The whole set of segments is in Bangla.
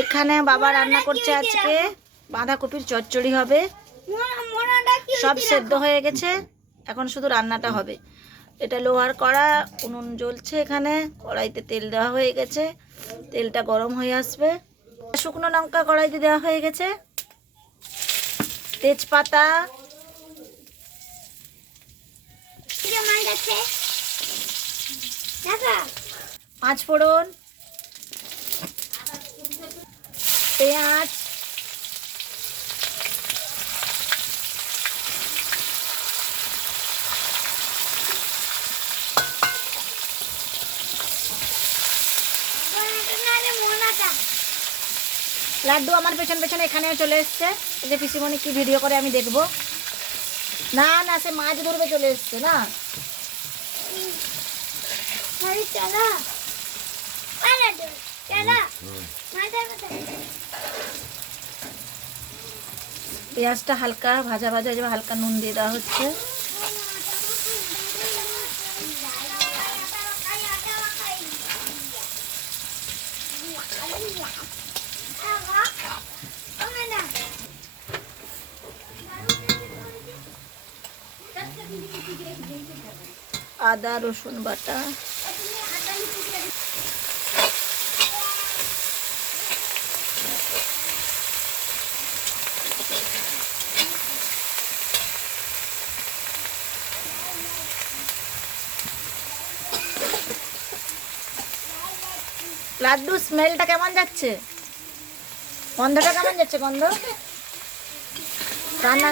এখানে বাবা রান্না করছে আজকে। বাঁধাকপির চচ্চড়ি হবে। সব সেদ্ধ হয়ে গেছে। এখন শুধু রান্নাটা হবে। এটা লোহার কড়া উনুন জ্বলছে এখানে। কড়াইতে তেল দেওয়া হয়ে গেছে। তেলটা গরম হয়ে আসবে। শুকনো লঙ্কা কড়াইতে দেওয়া হয়ে গেছে। তেজপাতা। পাঁচ ফোড়ন পেঁয়াজ। লাড্ডু আমার পেছন পেছনে এখানেও চলে এসছে। এই যে পিসিমণি কি ভিডিও করে আমি দেখব। না না সে মাছ ধরবে চলে এসছে না? পেঁয়াজটা হালকা ভাজা ভাজা যে হালকা নুন দিয়ে দেওয়া হচ্ছে। আদা রসুন বাটা। লাড্ডু স্মেলটা কেমন যাচ্ছে? গন্ধটা কেমন যাচ্ছে গন্ধ? রান্না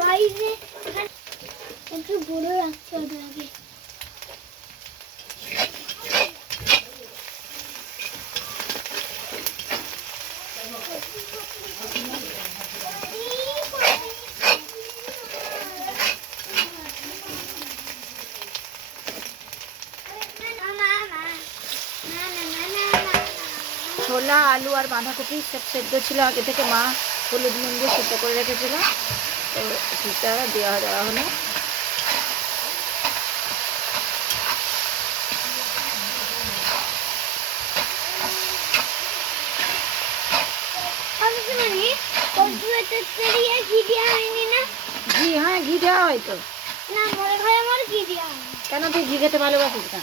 বাইরে একটু বড় রাখতে হবে আগে ছোলা আলু আর বাঁধাকপি সব সেদ্ধ ছিল। আগে থেকে মা হলুদ নুন দিয়ে সেদ্ধ করে রেখেছিল। তো সেটা দেওয়া দেওয়া হলো। ঘি হ্যাঁ ঘি দেওয়া হয় তো। না মনে হয় আমার ঘি দেওয়া কেন তুই ঘি খেতে ভালোবাসিস না।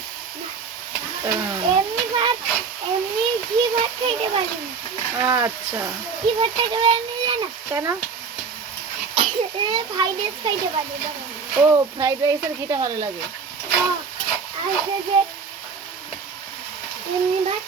এমনি ভাত এমনি আচ্ছা। ঘি ভাত খাইতে পারি না কেন? ফ্রাইড রাইস খাইতে পারি ও ফ্রাইড রাইসের ঘিটা ভালো লাগে। আর এমনি ভাত